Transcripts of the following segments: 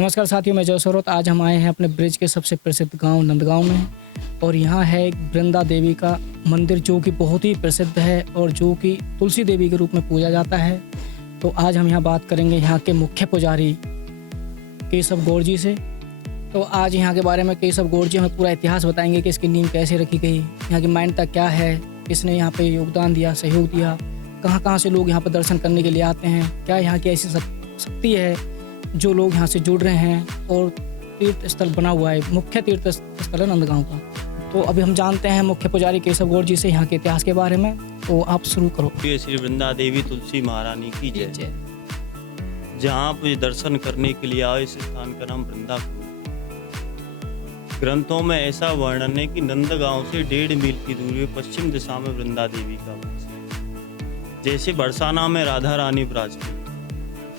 नमस्कार साथियों, मैं जय सौरत। आज हम आए हैं अपने ब्रिज के सबसे प्रसिद्ध गांव नंदगांव में और यहाँ है एक वृंदा देवी का मंदिर जो कि बहुत ही प्रसिद्ध है और जो कि तुलसी देवी के रूप में पूजा जाता है। तो आज हम यहाँ बात करेंगे यहाँ के मुख्य पुजारी केशव गौड़ जी से। तो आज यहाँ के बारे में केशव गौड़ जी हमें पूरा इतिहास बताएंगे कि इसकी नींव कैसे रखी गई, यहाँ की मान्यता क्या है, किसने यहाँ पे योगदान दिया, सहयोग दिया, कहाँ से लोग यहाँ पर दर्शन करने के लिए आते हैं, क्या यहाँ की ऐसी शक्ति है जो लोग यहाँ से जुड़ रहे हैं। और तीर्थ स्थल बना हुआ है, मुख्य तीर्थ स्थल है नंदगांव का। तो अभी हम जानते हैं मुख्य पुजारी केशव गौड़ जी से यहाँ के इतिहास के बारे में। तो आप शुरू करो। श्री वृंदा देवी तुलसी महारानी की जय। जहाँ आप दर्शन करने के लिए आए, इस स्थान का नाम वृंदावन। ग्रंथों में ऐसा वर्णन है कि नंदगांव से 1.5 मील की दूरी पर पश्चिम दिशा में वृंदा देवी का वास है। जैसे बरसाना में राधा रानी विराजती है,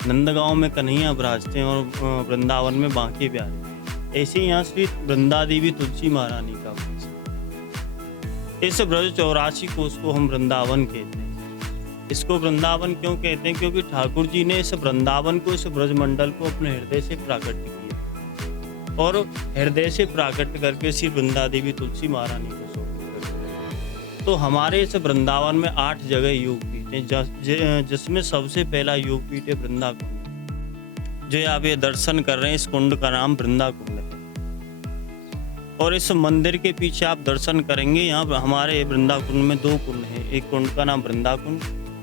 नंदगांव में कन्हैया विराजते हैं और वृंदावन में बांके बिहारी, ऐसे यहाँ श्री वृंदा देवी तुलसी महारानी का वास है। इस ब्रज 84 कोस को हम वृंदावन कहते हैं। इसको वृंदावन क्यों कहते हैं? क्योंकि ठाकुर जी ने इस वृंदावन को, इस ब्रजमंडल को अपने हृदय से प्राकट किया और हृदय से प्राकट करके श्री वृंदा देवी तुलसी महारानी को सौंप दिया। तो हमारे इस वृंदावन में 8 जगह योग जिसमें सबसे पहला योग पीठ है वृंदा कुंड। जो आप ये दर्शन कर रहे हैं, इस कुंड का नाम वृंदा कुंड है। और इस मंदिर के पीछे आप दर्शन करेंगे, यहाँ हमारे वृंदा कुंड में 2 कुंड हैं। एक कुंड का नाम वृंदा कुंड,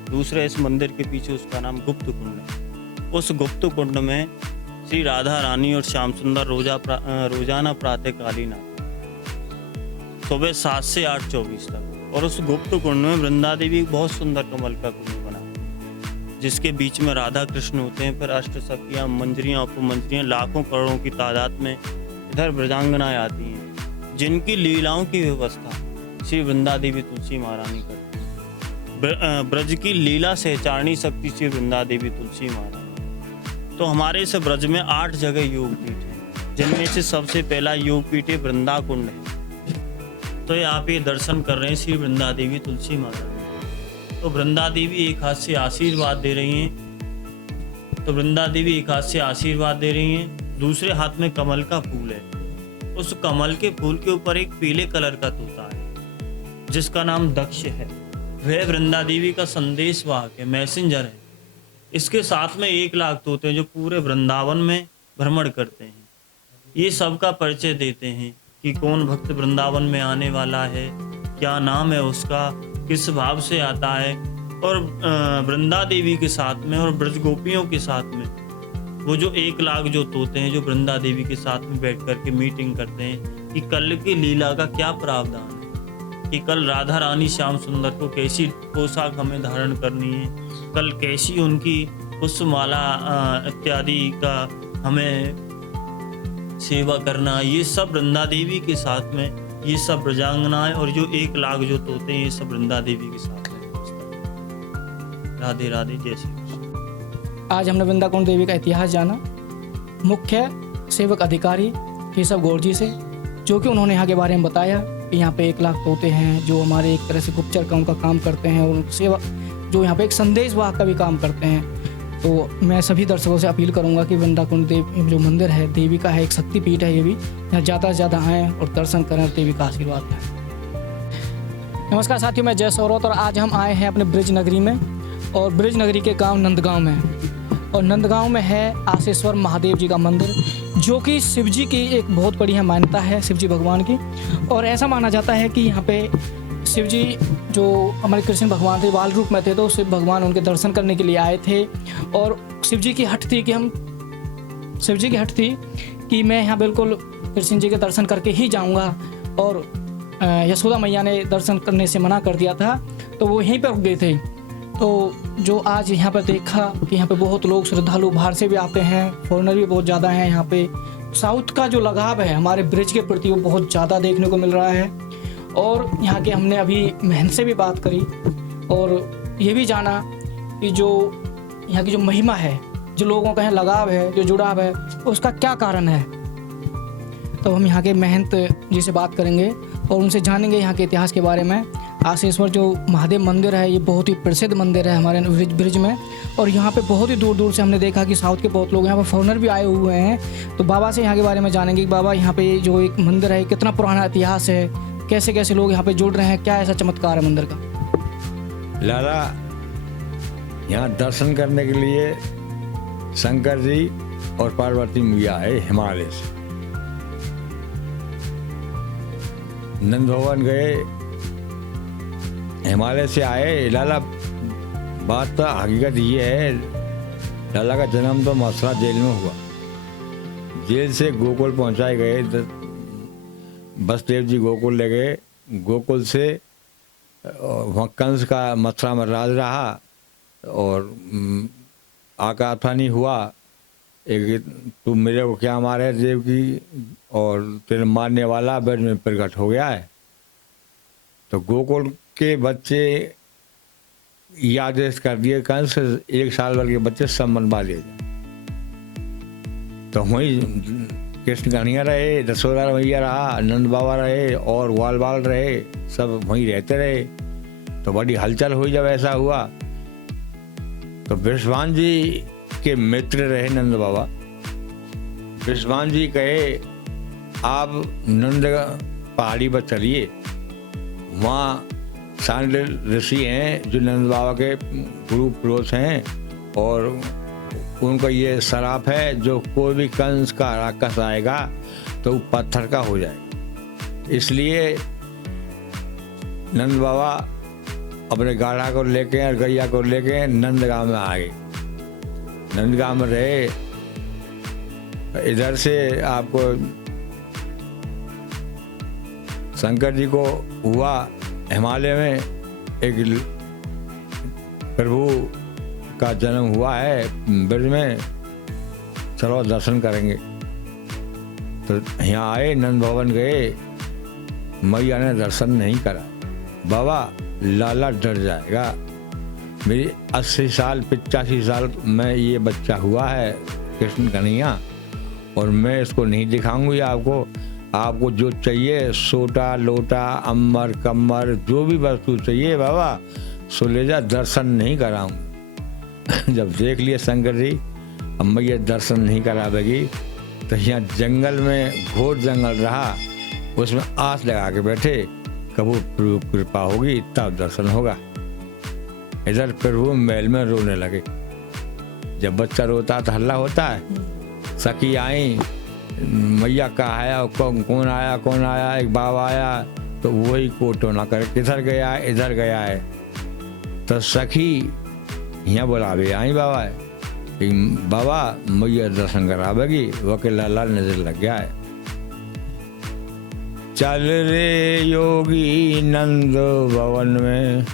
दूसरा इस मंदिर के पीछे उसका नाम गुप्त कुंड है। उस गुप्त कुंड में श्री राधा रानी और श्याम सुंदर रोजाना प्रातःकालीन आते, सुबह 7 से 8:24 तक। और उस गुप्त कुंड में वृंदा देवी बहुत सुंदर कमल का कुंड बना, जिसके बीच में राधा कृष्ण होते हैं। फिर अष्टसखियाँ, मंजरियाँ, उपमंजरियाँ, लाखों करोड़ों की तादाद में इधर ब्रजांगनाएं आती हैं, जिनकी लीलाओं की व्यवस्था श्री वृंदा देवी तुलसी महारानी करती है। ब्रज की लीला सहचारणी शक्ति श्री वृंदा देवी तुलसी महारानी। तो हमारे इस ब्रज में 8 जगह योग पीठ है, जिनमें से सबसे पहला योग पीठ है वृंदा कुंड है। तो ये आप ये दर्शन कर रहे हैं श्री वृंदा देवी तुलसी महारानी। तो वृंदा देवी एक हाथ से आशीर्वाद दे रही हैं। दूसरे हाथ में कमल का फूल है। उस कमल के फूल के ऊपर एक पीले कलर का तोता है, जिसका नाम दक्ष है। वह वृंदा देवी का संदेशवाहक है, मैसेंजर है। इसके साथ में 1 लाख तोते हैं जो पूरे वृंदावन में भ्रमण करते हैं। ये सबका परिचय देते हैं कि कौन भक्त वृंदावन में आने वाला है, क्या नाम है उसका, किस भाव से आता है। और वृंदा देवी के साथ में और ब्रज गोपियों के साथ में वो जो 1 लाख जो तोते हैं, जो वृंदा देवी के साथ में बैठ करके मीटिंग करते हैं कि कल की लीला का क्या प्रावधान है, कि कल राधा रानी श्याम सुंदर को कैसी पोशाक हमें धारण करनी है, कल कैसी उनकी पुष्पमाला इत्यादि का हमें सेवा करना। ये सब वृंदा देवी के साथ में, ये सब ब्रजांगनाएं और जो 1 लाख जो तोते हैं, ये सब वृंदा देवी के साथ में। राधे राधे, जय श्री कृष्ण। आज हमने वृंदा कुंड देवी का इतिहास जाना मुख्य सेवक अधिकारी केशव गौड़ जी से, जो कि उन्होंने यहाँ के बारे में बताया कि यहाँ पे 1 लाख तोते हैं जो हमारे एक तरह से गुप्तचर का काम करते हैं और सेवा जो यहाँ पे एक संदेश वाहक का भी काम करते हैं। तो मैं सभी दर्शकों से अपील करूंगा कि वृंदा कुंड देवी जो मंदिर है देवी का है, एक शक्तिपीठ है। ये भी यहाँ ज़्यादा से ज़्यादा आएँ और दर्शन करें, देवी का आशीर्वाद है। नमस्कार साथियों, मैं जय सौरत और आज हम आए हैं अपने ब्रिज नगरी में और ब्रिज नगरी के गांव नंदगांव में। और नंदगांव में है आसेश्वर महादेव जी का मंदिर, जो कि शिव जी की एक बहुत बढ़िया मान्यता है, शिव जी भगवान की। और ऐसा माना जाता है कि यहाँ पे शिव जी जो हमारे कृष्ण भगवान थे, बाल रूप में थे, तो शिव भगवान उनके दर्शन करने के लिए आए थे। और शिव जी की हट थी कि मैं यहाँ बिल्कुल कृष्ण जी के दर्शन करके ही जाऊँगा। और यशोदा मैया ने दर्शन करने से मना कर दिया था, तो वो यहीं पर रुक गए थे। तो जो आज यहाँ पर देखा कि यहाँ पे बहुत लोग श्रद्धालु बाहर से भी आते हैं, फॉरेनर भी बहुत ज़्यादा हैं यहाँ पे। साउथ का जो लगाव है हमारे ब्रिज के प्रति वो बहुत ज़्यादा देखने को मिल रहा है। और यहाँ के हमने अभी महंत से भी बात करी और ये भी जाना कि जो यहाँ की जो महिमा है, जो लोगों का यहाँ लगाव है, जो जुड़ाव है, उसका क्या कारण है। तो हम यहाँ के महंत जी से बात करेंगे और उनसे जानेंगे यहाँ के इतिहास के बारे में। आसेश्वर जो महादेव मंदिर है ये बहुत ही प्रसिद्ध मंदिर है हमारे ब्रिज में। और यहाँ पे बहुत ही दूर दूर से हमने देखा कि साउथ के बहुत लोग यहाँ पर फॉरनर भी आए हुए हैं। तो बाबा से यहाँ के बारे में जानेंगे कि बाबा यहाँ पे जो एक मंदिर है कितना पुराना इतिहास है, कैसे कैसे लोग यहाँ पे जुड़ रहे हैं, क्या ऐसा चमत्कार है मंदिर का। लाला यहाँ दर्शन करने के लिए शंकर जी और पार्वती मैया है हिमालय से। नंद भवन गए, हिमालय से आए। लाला बात तो हकीकत ये है, लाला का जन्म तो मथुरा जेल में हुआ। जेल से गोकुल पहुंचाए गए, बसदेव जी गोकुल ले गए। गोकुल से वहाँ कंस का मथुरा में राज रहा और आकाशवाणी हुआ एक, तू मेरे को क्या मारे देव की, और तेरे मारने वाला ब्रज में प्रकट हो गया है। तो गोकुल के बच्चे ये आदेश कर दिए कंस, 1 साल भर के बच्चे सब मनवा लिए जाए। तो वहीं कृष्ण कन्हैया रहे, दशोरा मैया रहा, नंद बाबा रहे और ग्वाल बाल रहे, सब वहीं रहते रहे। तो बड़ी हलचल हुई। जब ऐसा हुआ तो विश्वान जी के मित्र रहे नंद बाबा। विश्वान जी कहे आप नंद पहाड़ी पर चलिए, वहाँ सांडिल ऋषि हैं जो नंद बाबा के गुरु पुरोष हैं, और उनका ये शराप है जो कोई भी कंस का राक्षस आएगा तो वो पत्थर का हो जाएगा। इसलिए नंद बाबा अपने गाढ़ा को लेके और गैया को लेके नंदगांव में आ गए। नंदगांव में रहे। इधर से आपको शंकर जी को हुआ हिमालय में एक प्रभु का जन्म हुआ है ब्रज में, चलो दर्शन करेंगे। तो यहाँ आए, नंद भवन गए, मैया ने दर्शन नहीं करा। बाबा लाला डर जाएगा, मेरी 80 साल 85 साल में ये बच्चा हुआ है कृष्ण कन्हैया, और मैं इसको नहीं दिखाऊंगी आपको। आपको जो चाहिए सोटा लोटा अम्बर कम्बर जो भी वस्तु चाहिए बाबा सो ले जा, दर्शन नहीं कराऊंगी। जब देख लिए शंकर जी अब मैया दर्शन नहीं करावेगी, तो यहाँ जंगल में घोर जंगल रहा, उसमें आस लगा के बैठे, कबू प्रभु कृपा होगी तब दर्शन होगा। इधर प्रभु महल में रोने लगे। जब बच्चा रोता तो हल्ला होता है। सखी आई, मैया का आया, कौन आया, एक बाबा आया, तो वही कोटो ना करे किधर गया है, इधर गया है। तो सखी यहाँ बुलावे आई बाबा है, बाबा मैया दर्शन करावेगी, वकील लाला नजर लग गया है। चल रे योगी नंद भवन में,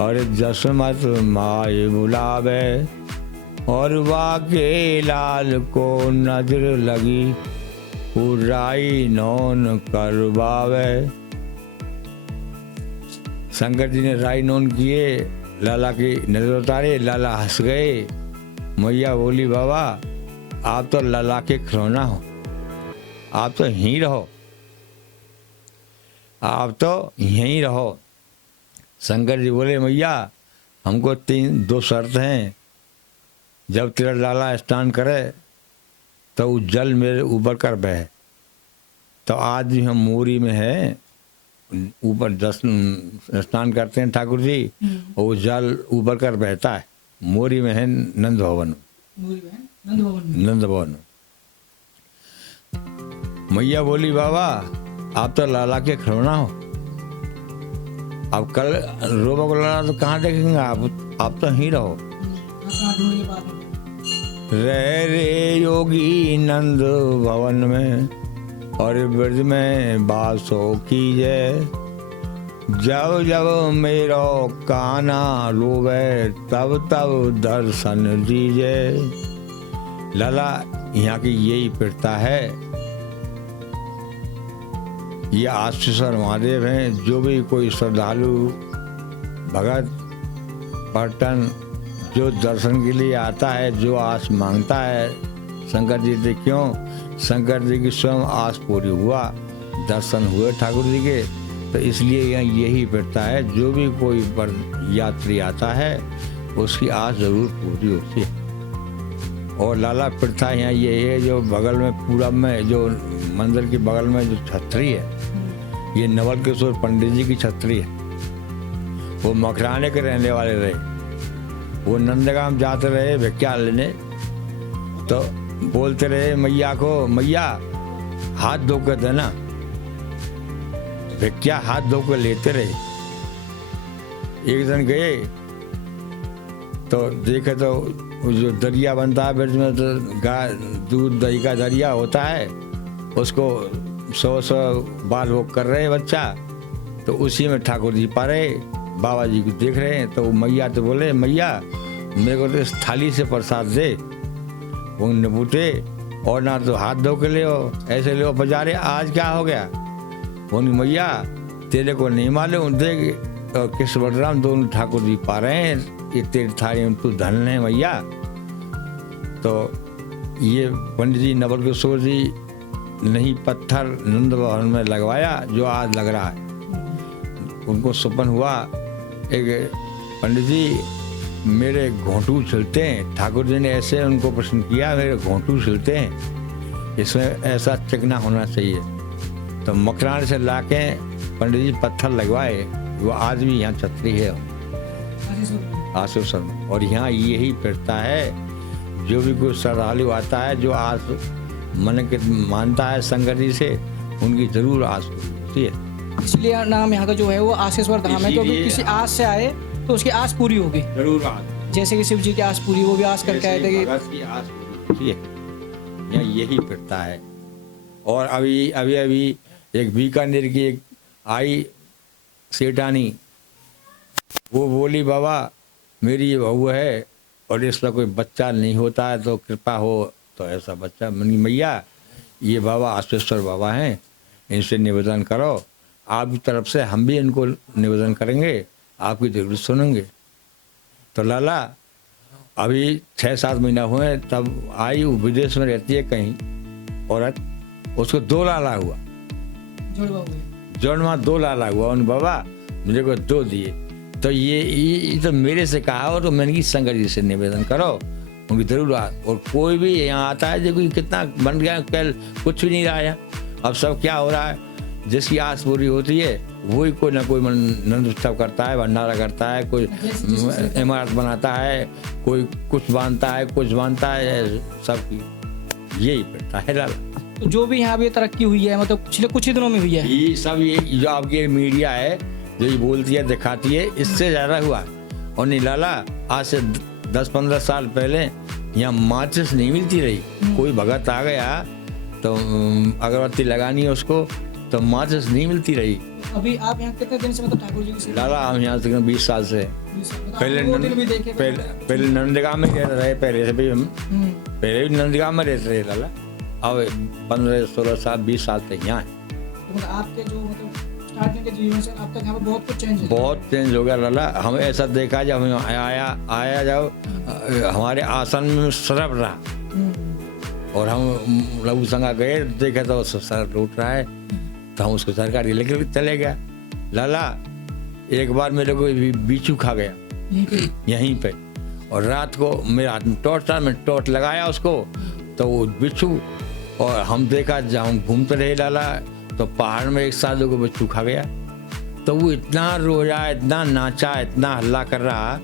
और जसमत माए बुलावे, और वाके लाल को नजर लगी, पुराई नौन करवावे। शंकर जी ने राई नौन किए, लाला की नजर उतारे, लाला हंस गए। मैया बोली बाबा आप तो लाला के खिलौना हो, आप तो यहीं रहो, आप तो यहीं रहो। शंकर जी बोले मैया हमको 2 शर्त हैं, जब तेरा लाला स्नान करे तो वो जल मेरे ऊपर कर बहे। तो आज भी हम मोरी में है, ऊपर स्नान करते हैं ठाकुर जी, और वो जल ऊपर कर बहता है। मोरी में है नंद भवन, नंद भवन। मैया बोली बाबा आप तो लाला के खिलौना हो, अब कल रोबा को लाला तो कहाँ देखेंगे आप तो ही रहो। रह रे योगी नंद भवन में, और ब्रज में बासो कीजिए, जब जब मेरो काना रोवे तब तब दर्शन दीजिए। लाला यहाँ की यही प्रथा है। ये आशीश्वर महादेव हैं, जो भी कोई श्रद्धालु भगत पर्यटन जो दर्शन के लिए आता है, जो आस मांगता है शंकर जी से, क्यों शंकर जी की स्वयं आस पूरी हुआ, दर्शन हुए ठाकुर जी के। तो इसलिए यहाँ यही प्रथा है, जो भी कोई यात्री आता है उसकी आस जरूर पूरी होती है। और लाला प्रथा यहाँ ये है, जो बगल में पूरब में जो मंदिर के बगल में जो छतरी है, ये नवल किशोर पंडित जी की छतरी है। वो मकराने के रहने वाले रहे। वो नंदगांव जाते रहे भिक्षा लेने, तो बोलते रहे मैया को, मैया हाथ धो कर देना। भिक्षा हाथ धो कर लेते रहे। एक दिन गए तो देखे तो जो दरिया बनता है ब्रिज में, तो गाय दूध दही का दरिया होता है, उसको 100 बाल वो कर रहे बच्चा, तो उसी में ठाकुर जी पा रहे, बाबा जी को देख रहे हैं। तो मैया तो बोले, मैया मेरे को तो इस थाली से प्रसाद दे। वो नबूटे, और ना तो हाथ धो के ले ऐसे ले बजारे, आज क्या हो गया? बोली मैया तेरे को नहीं मालूम, देख कृष्ण बलराम दोनों ठाकुर जी पा रहे हैं, ये तेरी थाली में तू धन है मैया। तो ये पंडित जी नवल किशोर जी नहीं पत्थर नंद भवन में लगवाया जो आज लग रहा है। उनको सपन हुआ, एक पंडित जी मेरे घोंटू छिलते हैं। ठाकुर जी ने ऐसे उनको प्रश्न किया, मेरे घोंटू छिलते हैं, इसमें ऐसा चिकना होना चाहिए। तो मकरान से लाके पंडित जी पत्थर लगवाए, वो आज भी यहाँ छतरी है आशीर्वाद। और यहाँ यही प्रथा है, जो भी कोई श्रद्धालु आता है, जो आस मन के मानता है शंकर जी से, उनकी जरूर आस होती है। इसलिए नाम यहाँ का जो है वो आशीश्वर धाम है, क्योंकि किसी आस से आए तो उसकी आस पूरी होगी। जरूर आस, जैसे कि शिव जी की आस पूरी, वो भी आस करके आए थे कि भगत की आस पूरी होती है। यहाँ यही प्रथा है। और अभी एक बीकानेर की एक आई सेठानी, वो बोली बाबा मेरी ये बहू है और इसका कोई बच्चा नहीं होता है, तो कृपा हो तो ऐसा बच्चा। मैंने मैया ये बाबा आशीश्वर बाबा हैं, इनसे निवेदन करो, आपकी तरफ से हम भी इनको निवेदन करेंगे, आपकी जरूर सुनेंगे। तो लाला अभी 6-7 महीना हुए तब आई, वो विदेश में रहती है कहीं औरत, उसको 2 लाला हुआ, जोड़वा 2 लाला हुआ। उन बाबा मुझे को 2 दिए। तो ये तो मेरे से कहा हो, तो मैंने की शंकर जी से निवेदन करो, उनकी जरूर। और कोई भी यहाँ आता है, जो कोई कितना बन गया, कल कुछ भी नहीं रहा है। अब सब क्या हो रहा है, जिसकी आस पूरी होती है वही कोई ना कोई नंद उत्सव करता है, भंडारा करता है, कोई इमारत बनाता है, कोई कुछ बांधता है, कुछ बांधता है, सबकी यही प्रथा है लाला। तो जो भी यहाँ पे तरक्की हुई है, मतलब पिछले कुछ ही दिनों में हुई है, ये सब ये जो आपकी मीडिया है जो ये बोलती है दिखाती है, इससे ज़्यादा हुआ है। और नहीं लाला, आज से 10-15 साल पहले यहाँ माचिस नहीं मिलती रही। कोई भगत आ गया तो अगरबत्ती लगानी है उसको, तो माचिस नहीं मिलती रही। अभी आप यहाँ कितने दिन से मतलब ठाकुर जी की सेवा? लाला हम यहाँ से 20 साल से, पहले नंदगांव में रहे, पहले से भी हम पहले भी नंदगांव में रहते रहे लाला। अब 15-16 साल 20 साल तक यहाँ है। तो आपके जो मतलब स्टार्टिंग के जीवन से अब तक यहाँ पे बहुत कुछ चेंज है। बहुत चेंज हो गया लाला। हमें ऐसा देखा जब हम आया जब हमारे आसन में सरप रहा, और हम लघु संगा गए, देखे तो सर लूट रहा है, तो हम उसको सरकारी लेकर चले गया लाला। एक बार मेरे को बिच्छू खा गया यहीं पे, और रात को मेरे हाथ में टॉर्च था, मैं टॉर्च लगाया उसको, तो वो बिच्छू, और हम देखा जब हम घूमते रहे लाला, तो पहाड़ में एक साधु को बिच्छू खा गया। तो वो इतना रोया, इतना नाचा, इतना हल्ला कर रहा,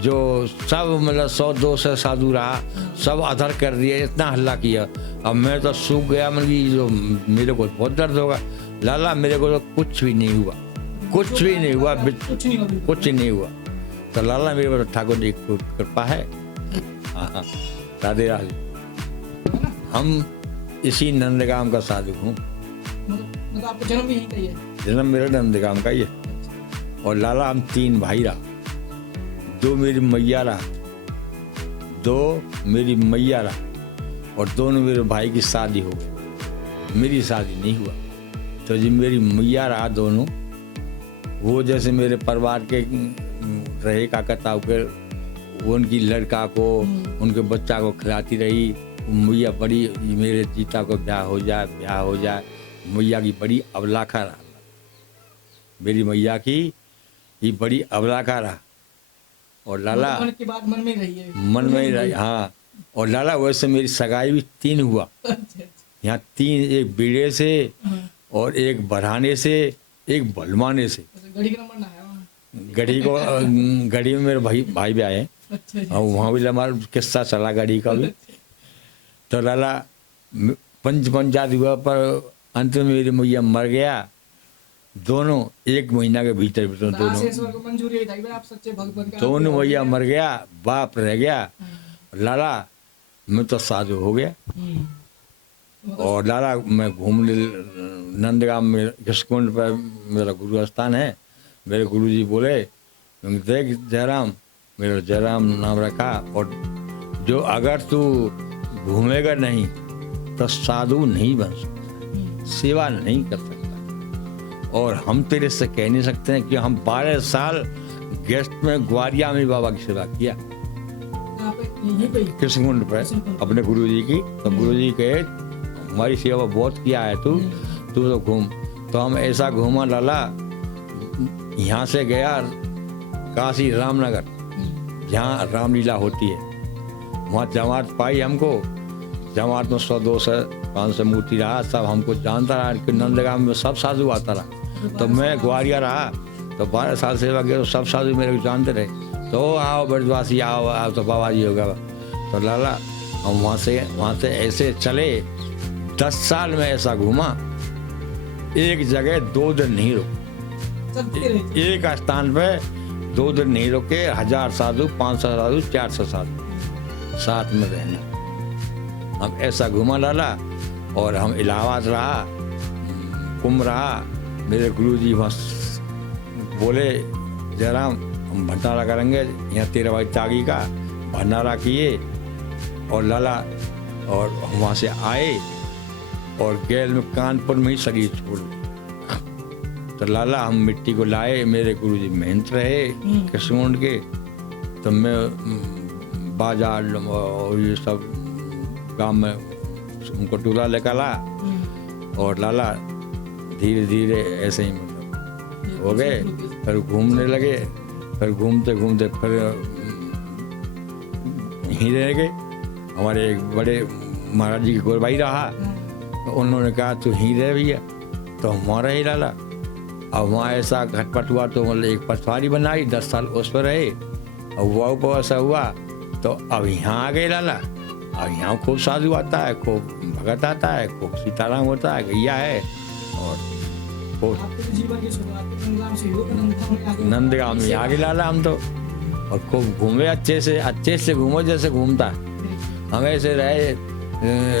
जो सब मतलब 100-200 साधु रहा, सब अधर कर दिया, इतना हल्ला किया। अब मैं तो सूख गया, मतलब जो मेरे को बहुत दर्द होगा लाला। मेरे को तो कुछ भी नहीं हुआ, कुछ भी नहीं हुआ, कुछ नहीं हुआ। तो लाला मेरे पर ठाकुर जी की कृपा है। हाँ, राधे राधे। हम इसी नंदगांव का साधु हूँ। मतलब आपका जन्म भी यहीं का ही है? जन्म मेरा नंदगांव का ही है। और लाला हम 3 भाई रहा, 2 मेरी मैया रहा, 2 मेरी मैया रहा, और दोनों मेरे भाई की शादी हो गई, मेरी शादी नहीं हुआ। तो जी मेरी मैया रहा दोनों, वो जैसे मेरे परिवार के रहे, काका ताऊ के, वो उनकी लड़का को, उनके बच्चा को खिलाती रही। मैया बड़ी, मेरे जीता को ब्याह हो जाए, मैया की बड़ी अवलाखा रहा। मेरी मैया की ये बड़ी अबलाकार है। और लाला मन की बात मन में ही रही है। मन में ही रही, हाँ। और लाला वैसे मेरी सगाई भी 3 हुआ, यहाँ 3, एक बीड़े से और एक बढ़ाने से, एक बलवाने से। गढ़ी का नंबर ना है वहाँ। गढ़ी में मेरे भाई भी आए हैं। अच्छा जी। और वहाँ भी हमारा किस्सा चला गढ़ी का भी। तो लाला पंचायत हुआ पर अंत में मेरी मैया मर गया। दोनों 1 महीना के भीतर दोनों आशीश्वर को मंजूरी था कि आप सच्चे भक्त बन के दोनों मैया मर गया, बाप रह गया। लाला मैं तो साधु हो गया। और लाला मैं घूमने नंदगांव में घिसकुंड पर मेरा गुरु स्थान है। मेरे गुरुजी बोले देख जयराम, मेरा जयराम नाम रखा। और जो अगर तू घूमेगा नहीं तो साधु नहीं बन सकता, सेवा नहीं कर सकता। और हम तेरे से कह नहीं सकते हैं कि हम 12 साल गेस्ट में ग्वारिया में बाबा की सेवा किया, कृष्णकुंड पर अपने गुरुजी की। तो गुरुजी कहे हमारी सेवा बहुत किया है तू तो घूम। तो हम ऐसा घूमा लाला, यहाँ से गया काशी रामनगर जहाँ रामलीला होती है, वहाँ जमात पाई हमको। जमात में 100, 200, 500 मूर्ति रहा, सब हमको जानता रहा कि नंदगांव में सब साधु आता रहा। तो मैं ग्वारिया रहा तो 12 साल सेवा किया, तो सब साधु मेरे को जानते रहे। तो आओ ब्रजवासी आओ तो बाबा जी होगा। तो लाला हम वहाँ से ऐसे चले, 10 साल में ऐसा घूमा, एक जगह 2 दिन नहीं रुके, एक स्थान पे 2 दिन नहीं रुके। 1000 साधु, 500 साधु, 400 साधु साथ में रहना। हम ऐसा घूमा लाला। और हम इलाहाबाद रहा, कुंभ रहा। मेरे गुरुजी वहाँ बोले जयराम हम भंडारा करेंगे, यहाँ 13 भाई त्यागी का भंडारा किए। और लाला और हम वहाँ से आए और गैल में कानपुर में ही शरीर छोड़ दिया। तो लाला हम मिट्टी को लाए, मेरे गुरुजी मेहनत रहे कृष्णकुंड के। तो मैं बाजार और ये सब गांव में उनको टूला लेकर आ। और लाला धीरे धीरे ऐसे ही मतलब हो गए। फिर घूमने लगे, फिर घूमते घूमते फिर यहीं रह गए। हमारे एक बड़े महाराज जी की गोरबाई रहा, तो उन्होंने कहा तू यहीं रह भैया। तो हमारा ही लाला। अब वहाँ ऐसा घटपट हुआ तो मतलब एक पटवारी बनाई, 10 साल उस पर रहे। और वह ऊपर ऐसा हुआ तो अब यहाँ आ गए लाला। और यहाँ खूब साधु आता है, खूब भगत आता है, खूब सीताराम होता है, गैया है। और जीवन की शुरुआत नंदगांव से हुई, नंदगांव में आ गए लाला हम तो। और खूब घूमे, अच्छे से घूमो जैसे घूमता है। हम ऐसे रहे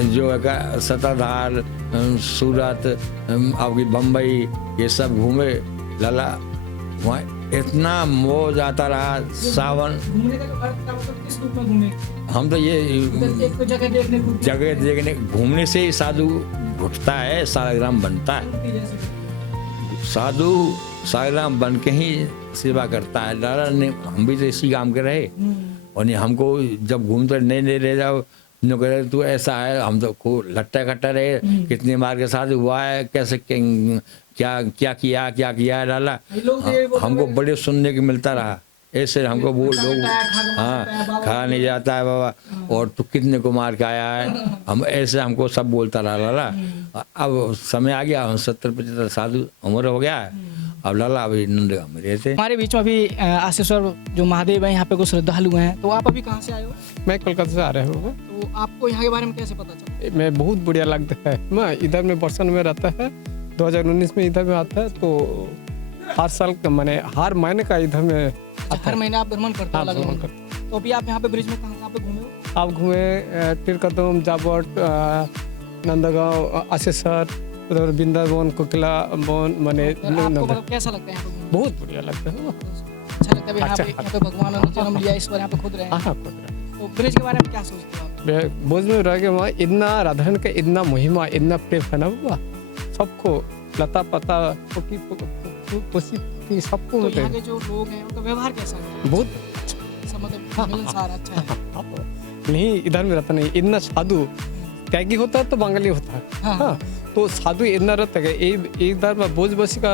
जो है सताधार, सूरत, आपकी बम्बई, ये सब घूमे लाला। वहाँ इतना मौज आता रहा। सावन घूमने का अर्थ क्या, मतलब किस रूप में घूमे? हम तो ये एक तो जगह देखने घूमने से ही साधु घुटता है, सालग्राम बनता है। साधु सालग्राम बन के ही सेवा करता है। लाला ने हम भी तो इसी काम के रहे। और हमको जब घूमते नहीं ले जाओ, न करे तू ऐसा है। हम तो खूब लट्टा कट्टा रहे, कितने बार के साथ हुआ है, कैसे क्या किया लाला। हमको बड़े सुनने के मिलता रहा। ऐसे हमको वो लोग, हाँ खा नहीं जाता है बाबा, और तू कितने को मार के आया है, हम ऐसे हमको सब बोलता रहा लाला। अब समय आ गया, 70-75 साल उम्र हो गया है। अब लाला अभी नंदगांव में रहते। हमारे बीच में अभी आशीश्वर जो महादेव है, यहाँ पे कुछ श्रद्धालु हैं। तो आप अभी कहाँ से आए हो? मैं कोलकाता से आ रहा हूँ। तो आपको यहाँ के बारे में कैसे पता चला? मैं बहुत बढ़िया लगता है। मैं इधर में बरसन में रहता है, 2019 में इधर में आता है। तो हर साल मैंने हर महीने का इधर में हर महीने आप भ्रमण करते हो? तो अभी आप यहाँ पे ब्रिज में कहाँ पे घूमे हो? आप घूमे तिरकदम, जाबट, नंदगांव, आशीश्वर, उधर वृंदावन, कोकिला वन, मैंने कैसा लगता है? बहुत बढ़िया लगता है। अच्छा लगता है। यहाँ पे भगवान ने जन्म लिया, इस बार यहाँ पे खुद रहे। हाँ खुद रहे। तो ब्रिज के बारे में क्या सोचते हो आप? ब्रिज में रह के वहाँ इतना राधारन का इतना महिमा, इतना प्रेम है ना बाबा। सबको लता पता सबको। तो यहाँ के जो लोग हैं उनका व्यवहार कैसा है? बहुत मिलनसार, अच्छा है। नहीं इधर में रहता नहीं इतना साधु। त्यागी होता है तो बंगाली होता है। हाँ। तो साधु इतना रहता है। इधर में भोज बसी का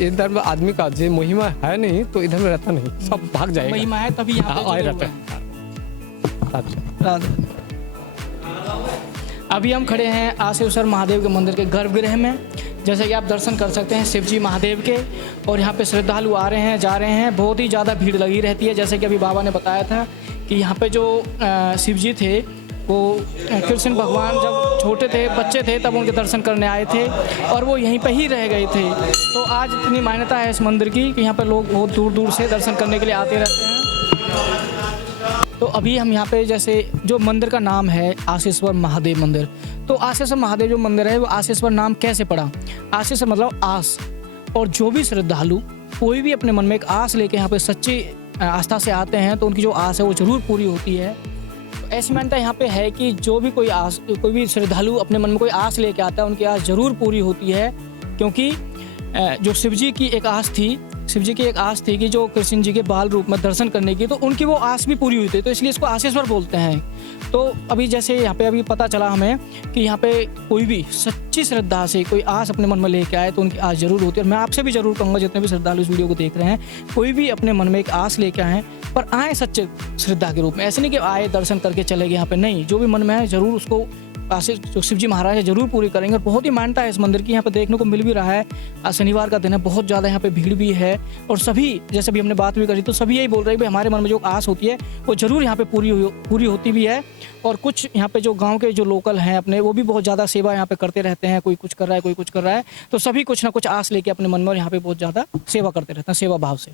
इधर में आदमी का जो महिमा है नहीं तो इधर में रहता नहीं, सब भाग जाएगा। महिमा है तभी यहाँ पे हाँ, जुड़े रहता हुए हैं। है। अच्छा, राधे। अभी हम खड़े हैं आसेश्वर महादेव के मंदिर के गर्भगृह में। जैसे कि आप दर्शन कर सकते हैं शिव जी महादेव के, और यहाँ पे श्रद्धालु आ रहे हैं जा रहे हैं। बहुत ही ज़्यादा भीड़ लगी रहती है। जैसे कि अभी बाबा ने बताया था कि यहाँ पे जो शिव जी थे वो कृष्ण भगवान जब छोटे थे, बच्चे थे, तब उनके दर्शन करने आए थे और वो यहीं पे ही रह गए थे। तो आज इतनी मान्यता है इस मंदिर की कि यहाँ पे लोग बहुत दूर दूर से दर्शन करने के लिए आते रहते हैं। तो अभी हम यहाँ पे जैसे जो मंदिर का नाम है आसेश्वर महादेव मंदिर, तो आसेश्वर महादेव जो मंदिर है वो आसेश्वर नाम कैसे पड़ा? आसेश्वर मतलब आस, और जो भी श्रद्धालु कोई भी अपने मन में एक आस लेके यहाँ पे सच्ची आस्था से आते हैं तो उनकी जो आस है वो ज़रूर पूरी होती है। तो ऐसी मान्यता यहाँ पे है कि जो भी कोई भी श्रद्धालु अपने मन में कोई आस लेके आता है उनकी आस ज़रूर पूरी होती है, क्योंकि जो शिव जी की एक आस थी कि जो कृष्ण जी के बाल रूप में दर्शन करने की, तो उनकी वो आस भी पूरी हुई थी, तो इसलिए इसको आसेश्वर बोलते हैं। तो अभी जैसे यहाँ पे अभी पता चला हमें कि यहाँ पे कोई भी सच्ची श्रद्धा से कोई आस अपने मन में लेके आए तो उनकी आस जरूर होती है। और मैं आपसे भी जरूर कहूँगा, जितने भी श्रद्धालु इस वीडियो को देख रहे हैं, कोई भी अपने मन में एक आस लेके आए पर आए सच्चे श्रद्धा के रूप में। ऐसे नहीं कि आए दर्शन करके चले गए, यहाँ पे नहीं, जो भी मन में है जरूर उसको आशीष जो शिव जी महाराज है जरूर पूरी करेंगे। और बहुत ही मान्यता है इस मंदिर की, यहाँ पे देखने को मिल भी रहा है। आज शनिवार का दिन है, बहुत ज़्यादा यहाँ पे भीड़ भी है, और सभी जैसे भी हमने बात भी करी तो सभी यही बोल रहे हैं भाई हमारे मन में जो आस होती है वो जरूर यहाँ पे पूरी होती भी है। और कुछ यहाँ पे जो गाँव के जो लोकल हैं अपने, वो भी बहुत ज़्यादा सेवा यहाँ पे करते रहते हैं। कोई कुछ कर रहा है, कोई कुछ कर रहा है, तो सभी कुछ ना कुछ आस लेके अपने मन में और यहाँ पे बहुत ज़्यादा सेवा करते रहते हैं, सेवा भाव से।